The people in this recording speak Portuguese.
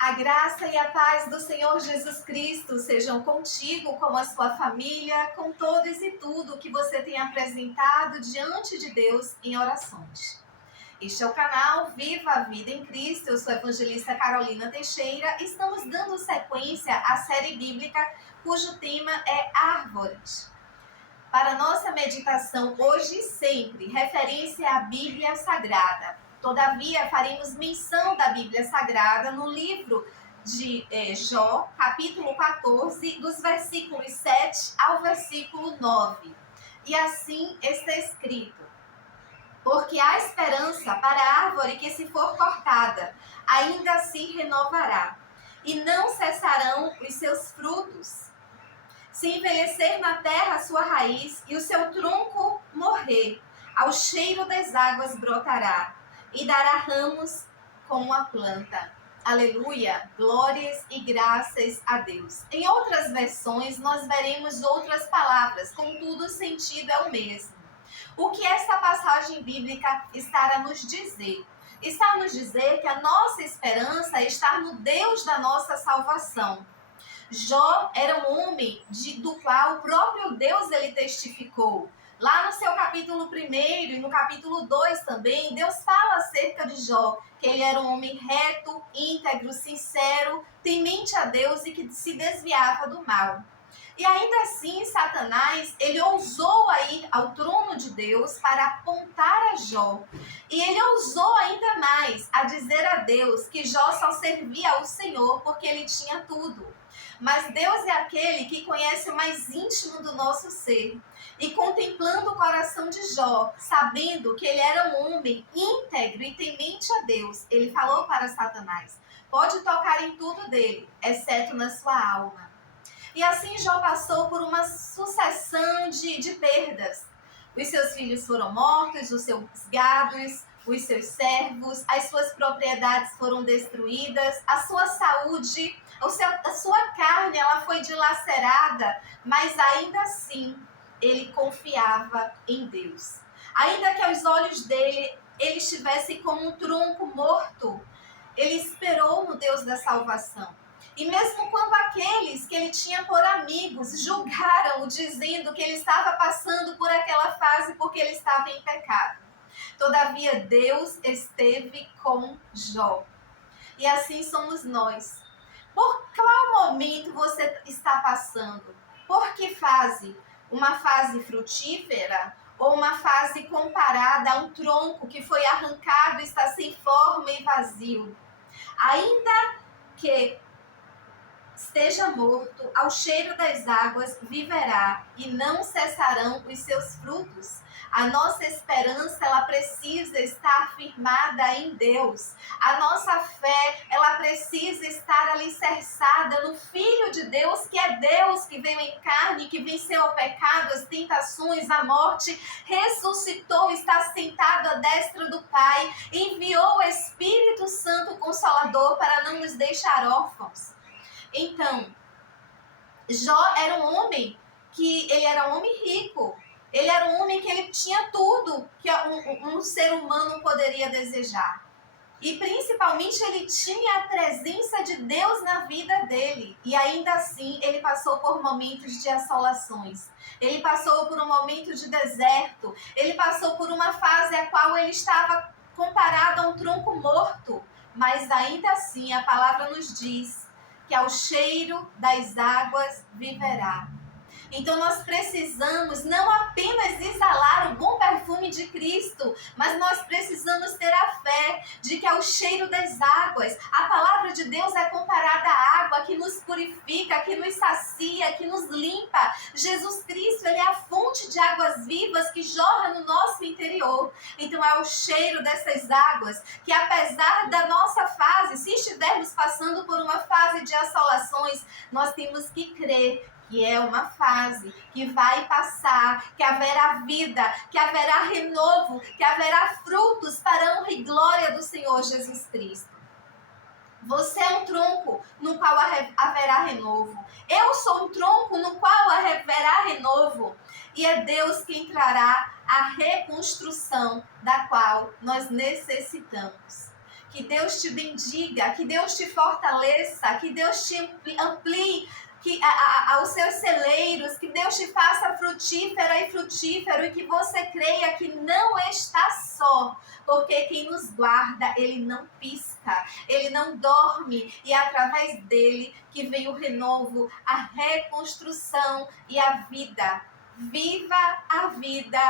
A graça e a paz do Senhor Jesus Cristo sejam contigo, com a sua família, com todos e tudo que você tem apresentado diante de Deus em orações. Este é o canal Viva a Vida em Cristo. Eu sou a evangelista Carolina Teixeira. Estamos dando sequência à série bíblica cujo tema é Árvores. Para nossa meditação hoje e sempre, referência à Bíblia Sagrada. Todavia, faremos menção da Bíblia Sagrada no livro de Jó, capítulo 14, dos versículos 7 ao versículo 9. E assim está escrito: porque há esperança para a árvore que, se for cortada, ainda se renovará, e não cessarão os seus frutos. Se envelhecer na terra a sua raiz e o seu tronco morrer, ao cheiro das águas brotará e dará ramos como a planta. Aleluia! Glórias e graças a Deus. Em outras versões, nós veremos outras palavras, contudo o sentido é o mesmo. O que esta passagem bíblica está a nos dizer? Está a nos dizer que a nossa esperança está no Deus da nossa salvação. Jó era um homem do qual o próprio Deus ele testificou. Lá no seu capítulo 1 e no capítulo 2 também, Deus fala acerca de Jó, que ele era um homem reto, íntegro, sincero, temente a Deus e que se desviava do mal. E ainda assim, Satanás, ele ousou ir ao trono de Deus para apontar a Jó. E ele ousou ainda mais a dizer a Deus que Jó só servia ao Senhor porque ele tinha tudo. Mas Deus é aquele que conhece o mais íntimo do nosso ser. E contemplando o coração de Jó, sabendo que ele era um homem íntegro e temente a Deus, ele falou para Satanás: pode tocar em tudo dele, exceto na sua alma. E assim Jó passou por uma sucessão de perdas. Os seus filhos foram mortos, os seus gados, os seus servos, as suas propriedades foram destruídas, a sua saúde, a sua carne ela foi dilacerada, mas ainda assim ele confiava em Deus. Ainda que aos olhos dele ele estivesse como um tronco morto, ele esperou no Deus da salvação. E mesmo quando aqueles que ele tinha por amigos julgaram-o, dizendo que ele estava passando por aquela fase porque ele estava em pecado, todavia Deus esteve com Jó. E assim somos nós. Por qual momento você está passando? Por que fase? Uma fase frutífera ou uma fase comparada a um tronco que foi arrancado e está sem forma e vazio? Ainda que esteja morto, ao cheiro das águas viverá e não cessarão os seus frutos. A nossa esperança, ela precisa estar firmada em Deus. A nossa fé, ela precisa estar alicerçada no Filho de Deus, que é Deus que veio em carne, que venceu o pecado, as tentações, a morte, ressuscitou, está sentado à destra do Pai, enviou o Espírito Santo Consolador para não nos deixar órfãos. Então, Jó era um homem que ele era um homem rico. Ele era um homem que ele tinha tudo que um ser humano poderia desejar. E principalmente ele tinha a presença de Deus na vida dele. E ainda assim ele passou por momentos de assolações. Ele passou por um momento de deserto. Ele passou por uma fase a qual ele estava comparado a um tronco morto. Mas ainda assim a palavra nos diz que ao cheiro das águas viverá. Então nós precisamos não apenas exalar o bom perfume de Cristo, mas nós precisamos ter a fé de que ao cheiro das águas, a palavra de Deus é comparada à água que nos purifica, que nos sacia, que nos limpa. Jesus Cristo, ele é a fonte de águas vivas que jorra no nosso interior. Então é o cheiro dessas águas que, apesar da nossa fase, se estivermos passando por uma fase de assolações, nós temos que crer que é uma fase que vai passar, que haverá vida, que haverá renovo, que haverá frutos para a honra e glória do Senhor Jesus Cristo. Você é um tronco no qual haverá renovo. Eu sou um tronco no qual haverá renovo. E é Deus quem trará a reconstrução da qual nós necessitamos. Que Deus te bendiga, que Deus te fortaleça, que Deus te amplie aos seus celeiros, que Deus te faça frutífera e frutífero e que você creia que não está só, porque quem nos guarda, ele não pisca, ele não dorme e é através dele que vem o renovo, a reconstrução e a vida. Viva a vida